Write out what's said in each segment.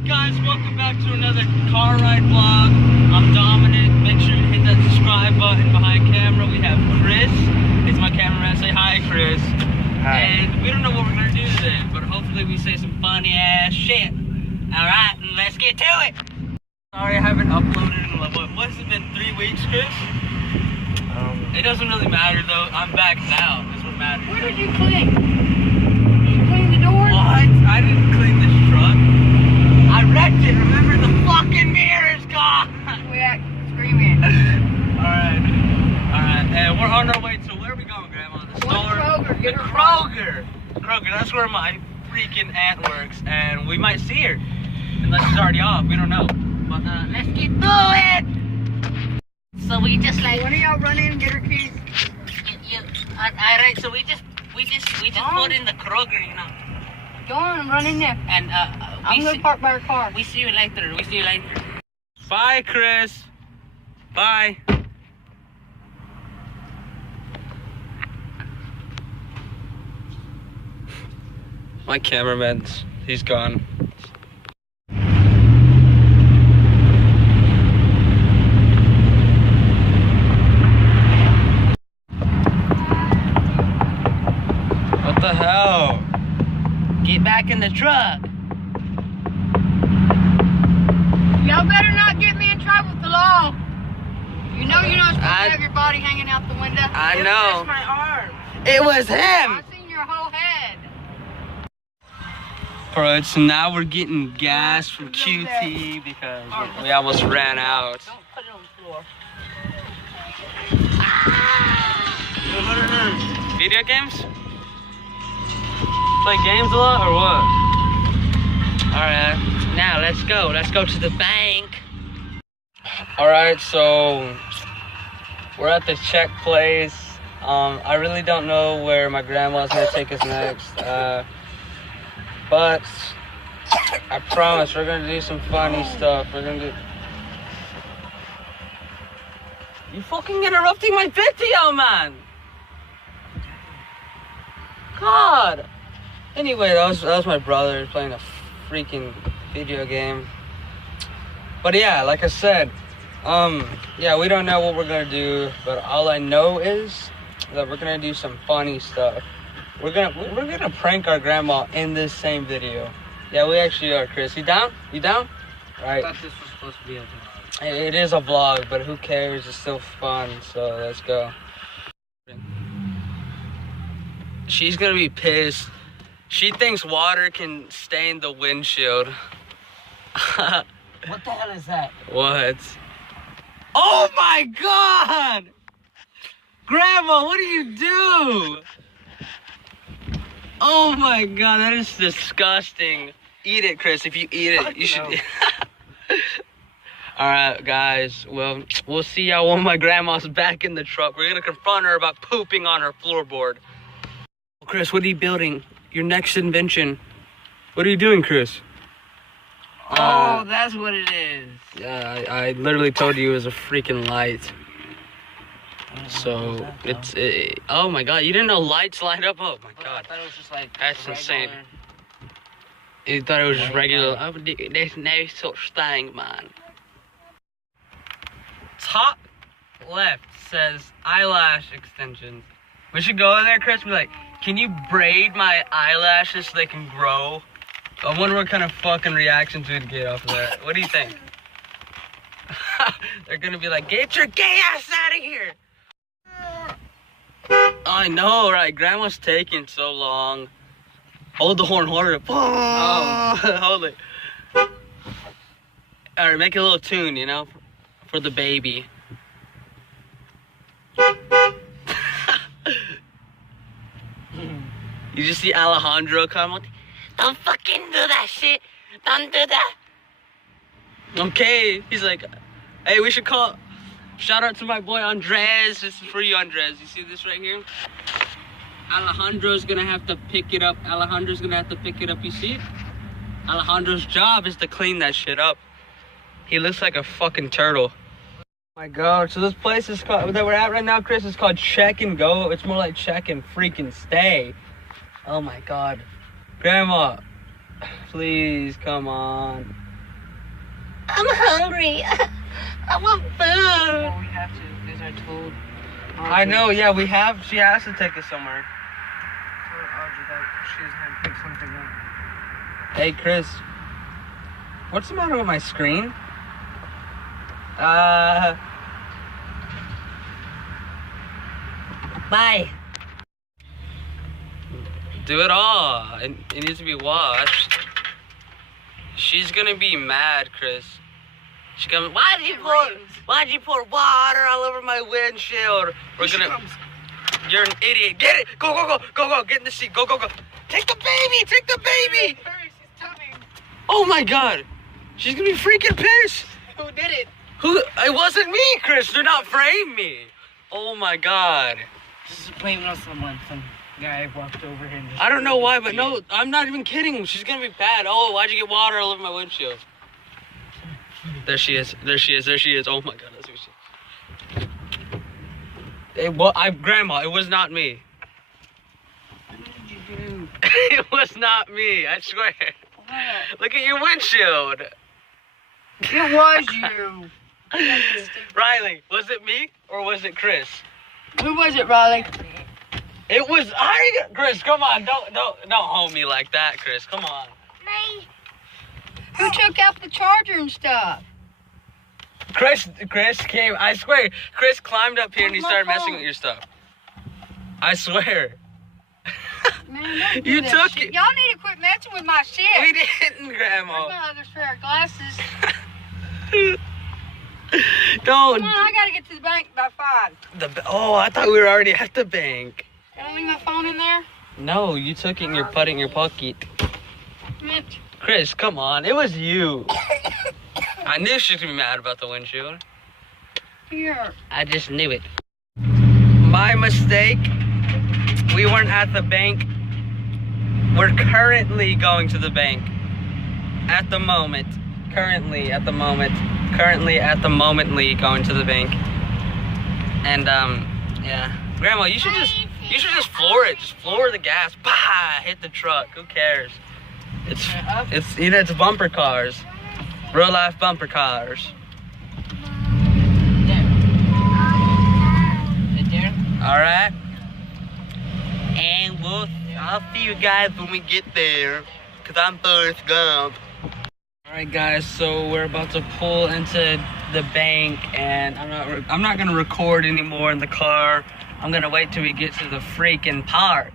Alright guys, welcome back to another car ride vlog. I'm Dominic. Make sure to hit that subscribe button behind camera. We have Chris. It's my cameraman. Say hi, Chris. Hi. And we don't know what we're gonna do today, but hopefully we say some funny ass shit. Alright, let's get to it. Sorry I haven't uploaded in what's it been, 3 weeks, Chris? It doesn't really matter though. I'm back now. That's what matters. Where did you clean? Did you clean the door? What? I didn't clean this truck. I wrecked it. Remember, the fucking mirror's gone. We act screaming. Alright. And we're on our way to, where are we going, Grandma? The store? Kroger. The Kroger. Kroger. That's where my freaking aunt works, and we might see her. Unless she's already off. We don't know. But let's get through it. So we just like. When are y'all run in and get her keys? Alright. So we just put in the Kroger, you know. Go on and run in there. And I'm gonna park by her car. We see you later. Bye, Chris. Bye. My cameraman's, he's gone. What the hell? Get back in the truck. Y'all better not get me in trouble with the law. You know you're not supposed to have your body hanging out the window. I know. My arm. It was him. I seen your whole head. Alright, so now we're getting gas from QT because we almost ran out. Don't put it on the floor. Video games? Play games a lot or what? Alright, now let's go. Let's go to the bank. Alright, so we're at the Czech place. I really don't know where my grandma's gonna take us next. But I promise we're gonna do some funny stuff. We're gonna do. You fucking interrupting my video, man! God! Anyway, that was my brother playing a freaking video game. But yeah, like I said, yeah, we don't know what we're gonna do, but all I know is that we're gonna do some funny stuff. We're gonna prank our grandma in this same video. Yeah, we actually are, Chris. You down? You down? Right. I thought this was supposed to be a vlog. It is a vlog, but who cares? It's still fun, so let's go. She's gonna be pissed. She thinks water can stain the windshield. What the hell is that? What? Oh my God! Grandma, what do you do? Oh my God, that is disgusting. Eat it, Chris. If you eat it, you should. Alright, guys. Well, we'll see y'all when my grandma's back in the truck. We're gonna confront her about pooping on her floorboard. Chris, what are you building? Your next invention. What are you doing, Chris? Oh, that's what it is. Yeah, I literally told you it was a freaking light. So oh my God, you didn't know lights light up? Oh my God, I thought it was just like that's regular. insane. You thought it was just regular? Oh, there's no such thing, man. Top left says eyelash extensions. We should go in there, Chris, and be like, can you braid my eyelashes so they can grow? I wonder what kind of fucking reactions we'd get off of that. What do you think? They're gonna be like, get your gay ass out of here! I know, right? Grandma's taking so long. Hold the horn harder. Oh, hold it. Alright, make a little tune, you know, for the baby. You just see Alejandro come with, don't fucking do that shit. Don't do that. Okay, he's like, hey, we should call. Shout out to my boy Andres. This is for you, Andres. You see this right here? Alejandro's gonna have to pick it up. You see it? Alejandro's job is to clean that shit up. He looks like a fucking turtle. Oh my God. So this place is called, that we're at right now, Chris, is called Check and Go. It's more like Check and freaking Stay. Oh my God. Grandma, please come on. I'm hungry. I want food. Oh, we have to, because I told Audrey. I know, yeah, we have. She has to take us somewhere. Told Audrey that she was going to pick something up. Hey, Chris. What's the matter with my screen? Bye. Do it all. It needs to be washed. She's gonna be mad, Chris. She's gonna. Why'd you pour water all over my windshield? You're an idiot. Get it. Go. Get in the seat. Go. Take the baby. Oh my God. She's gonna be freaking pissed. Who did it? It wasn't me, Chris. Do not frame me. Oh my God. Just blame it on someone. Some guy walked over here and just... I don't know why, but no, I'm not even kidding. She's gonna be bad. Oh, why'd you get water all over my windshield? There she is. Oh my God, that's who she is. Grandma, it was not me. What did you do? It was not me, I swear. What? Look at your windshield. It was you. Riley, was it me or was it Chris? Who was it, Riley? It was Chris, come on, don't hold me like that, Chris. Come on. Me. Who took out the charger and stuff? Chris came, I swear, Chris climbed up here and he Where's my started messing phone? with your stuff. I swear. Man, don't do You that took shit. it. Y'all need to quit messing with my shit. We didn't, Where's Grandma. my other pair of glasses? Don't. Come on, I gotta get to the bank by 5. I thought we were already at the bank. Can I leave my phone in there? No, you took it and you put it in your pocket. Mitch. Chris, come on, it was you. I knew she was gonna be mad about the windshield. Here. I just knew it. My mistake. We weren't at the bank. We're currently going to the bank. At the moment. Currently at the momently going to the bank. And yeah. Grandma, you should just floor it. Just floor the gas. Bah! Hit the truck. Who cares? It's it's bumper cars. Real life bumper cars. Alright? And I'll see you guys when we get there. Cause I'm Forrest Gump. Alright guys, so we're about to pull into the bank and I'm not gonna record anymore in the car. I'm gonna wait till we get to the freaking park.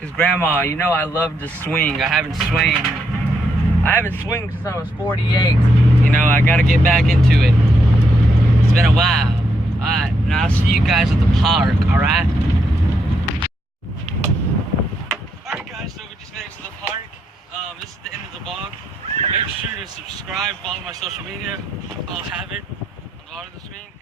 Cause Grandma, you know I love to swing. I haven't swinged since I was 48. You know, I gotta get back into it. It's been a while. Alright, now I'll see you guys at the park, alright? Alright guys, so we just made it to the park. This is the end of the vlog. Make sure to subscribe, follow my social media. I'll have it on the bottom of the screen.